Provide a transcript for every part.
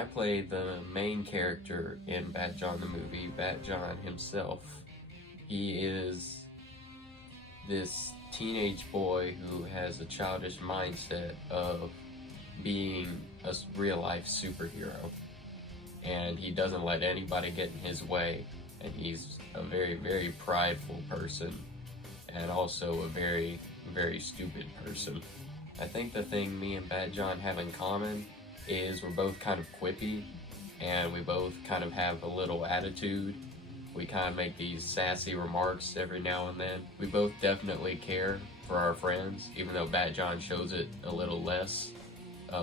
I play the main character in Batjon the movie, Batjon himself. He is this teenage boy who has a childish mindset of being a real life superhero. And he doesn't let anybody get in his way. And he's a very, very prideful person. And also a very, very stupid person. I think the thing me and Batjon have in common is we're both kind of quippy. And we both kind of have a little attitude. We kind of make these sassy remarks every now and then. We both definitely care for our friends, even though Batjon shows it a little less.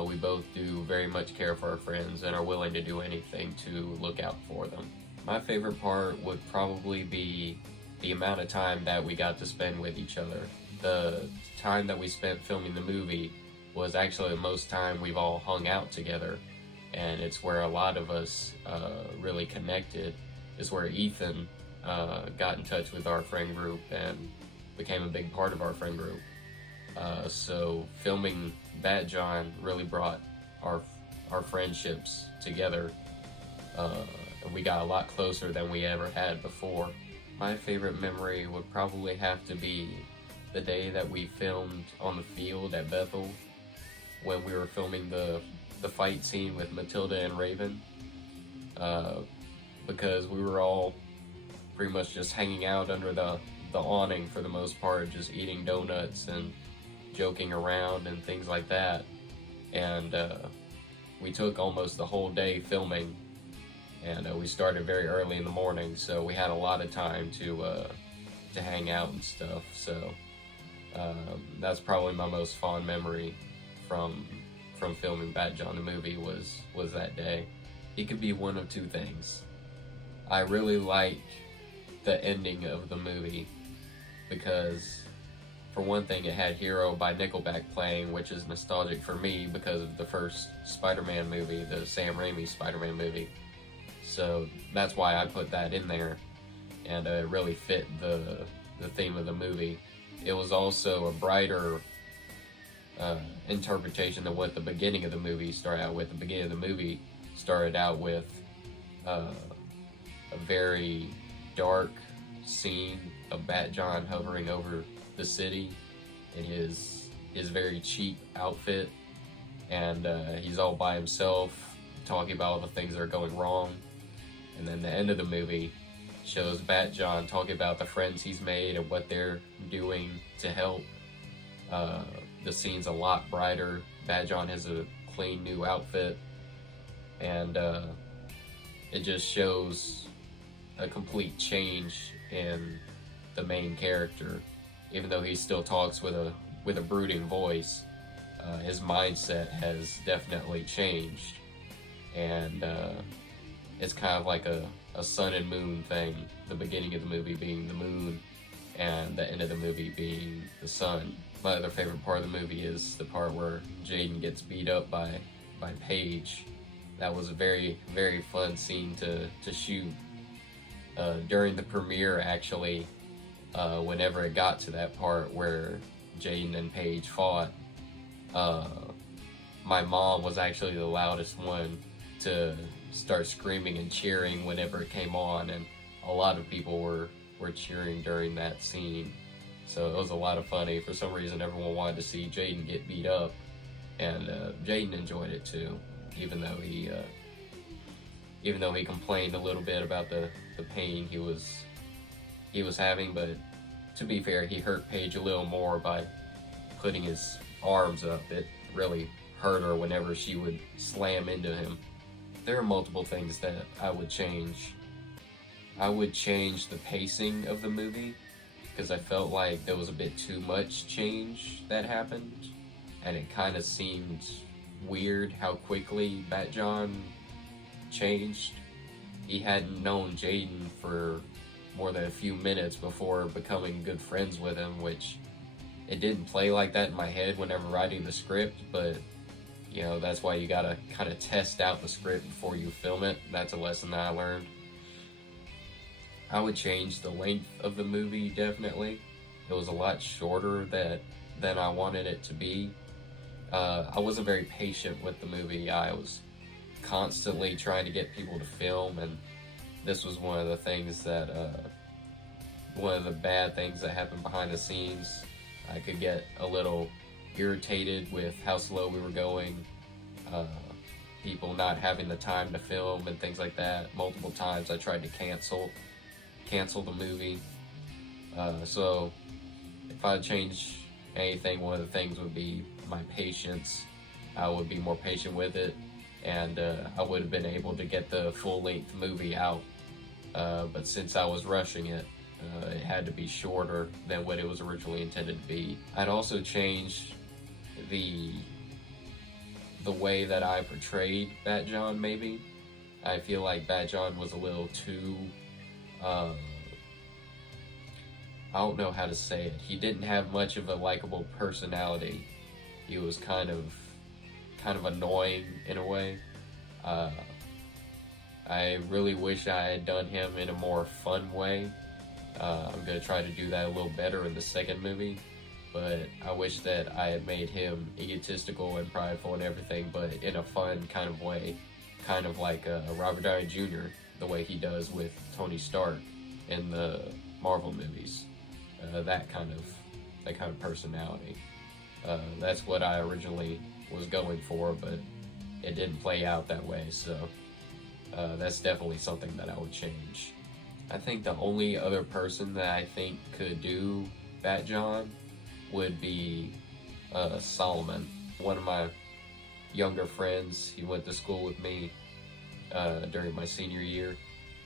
We both do very much care for our friends and are willing to do anything to look out for them. My favorite part would probably be the amount of time that we got to spend with each other. The time that we spent filming the movie was actually the most time we've all hung out together, and it's where a lot of us really connected. Is where Ethan got in touch with our friend group and became a big part of our friend group. So filming Batjon really brought our friendships together. And we got a lot closer than we ever had before. My favorite memory would probably have to be the day that we filmed on the field at Bethel when we were filming the fight scene with Matilda and Raven. Because we were all pretty much just hanging out under the awning for the most part, just eating donuts and joking around and things like that. And we took almost the whole day filming, and we started very early in the morning, so we had a lot of time to hang out and stuff. So that's probably my most fond memory from filming Batjon the movie was that day. It could be one of two things. I really like the ending of the movie because, for one thing, it had Hero by Nickelback playing, which is nostalgic for me because of the first Spider-Man movie, the Sam Raimi Spider-Man movie. So that's why I put that in there, and it really fit the theme of the movie. It was also a brighter interpretation than what the beginning of the movie started out with. The beginning of the movie started out with a very dark scene of Batjon hovering over the city in his very cheap outfit, and he's all by himself talking about all the things that are going wrong. And then the end of the movie shows Batjon talking about the friends he's made and what they're doing to help. The scene's a lot brighter. Batjon has a clean new outfit, and it just shows a complete change in the main character. Even though he still talks with a brooding voice, his mindset has definitely changed, and it's kind of like a sun and moon thing. The beginning of the movie being the moon, and the end of the movie being the sun. My other favorite part of the movie is the part where Jaden gets beat up by Paige. That was a very, very fun scene to shoot. During the premiere, actually, whenever it got to that part where Jaden and Paige fought, my mom was actually the loudest one to start screaming and cheering whenever it came on, and a lot of people were cheering during that scene. So it was a lot of fun. For some reason, everyone wanted to see Jaden get beat up, and Jaden enjoyed it too, even though he complained a little bit about the pain he was having. But to be fair, he hurt Paige a little more by putting his arms up. It really hurt her whenever she would slam into him. There are multiple things that I would change. I would change the pacing of the movie, because I felt like there was a bit too much change that happened, and it kind of seemed weird how quickly Batjon changed. He hadn't known Jaden for more than a few minutes before becoming good friends with him, which it didn't play like that in my head whenever writing the script, but you know, that's why you gotta kind of test out the script before you film it. That's a lesson that I learned. I would change the length of the movie, definitely. It was a lot shorter than I wanted it to be. I wasn't very patient with the movie. I was constantly trying to get people to film, and this was one of the things that one of the bad things that happened behind the scenes. I could get a little irritated with how slow we were going, people not having the time to film and things like that. Multiple times I tried to cancel the movie. So if I change anything, one of the things would be my patience. I would be more patient with it, and I would have been able to get the full-length movie out. But since I was rushing it, it had to be shorter than what it was originally intended to be. I'd also changed the way that I portrayed Batjon, maybe. I feel like Batjon was a little too, I don't know how to say it. He didn't have much of a likable personality. He was kind of annoying in a way. I really wish I had done him in a more fun way. I'm going to try to do that a little better in the second movie, but I wish that I had made him egotistical and prideful and everything, but in a fun kind of way, kind of like Robert Downey Jr., the way he does with Tony Stark in the Marvel movies. That kind of personality. That's what I originally was going for, but it didn't play out that way, so that's definitely something that I would change. I think the only other person that I think could do Batjon would be Solomon. One of my younger friends, he went to school with me during my senior year.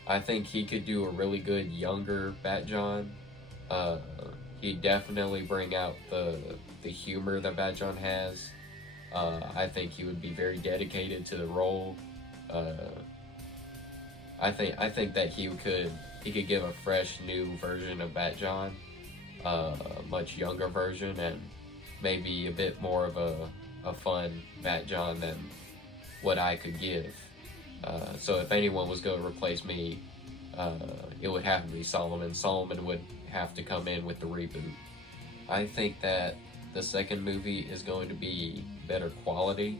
I think he could do a really good younger Batjon. He'd definitely bring out the humor that Batjon has. I think he would be very dedicated to the role. I think that he could give a fresh new version of Batjon, a much younger version, and maybe a bit more of a fun Batjon than what I could give. So if anyone was going to replace me, it would have to be Solomon. Solomon would have to come in with the reboot. I think that the second movie is going to be better quality.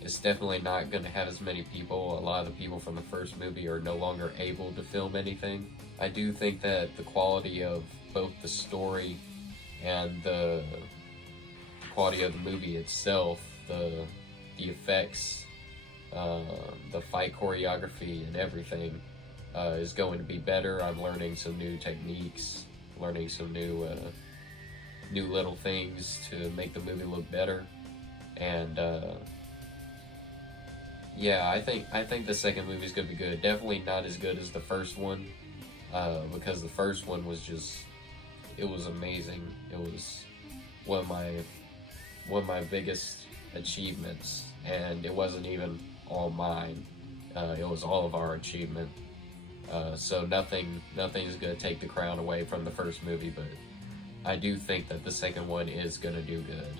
It's definitely not going to have as many people. A lot of the people from the first movie are no longer able to film anything. I do think that the quality of both the story and the quality of the movie itself, the effects, the fight choreography and everything is going to be better. I'm learning some new techniques, learning some new little things to make the movie look better, and yeah, I think the second movie is going to be good. Definitely not as good as the first one, because the first one was it was amazing. It was one of my biggest achievements, and it wasn't even all mine. It was all of our achievement. So nothing's going to take the crown away from the first movie, but I do think that the second one is going to do good.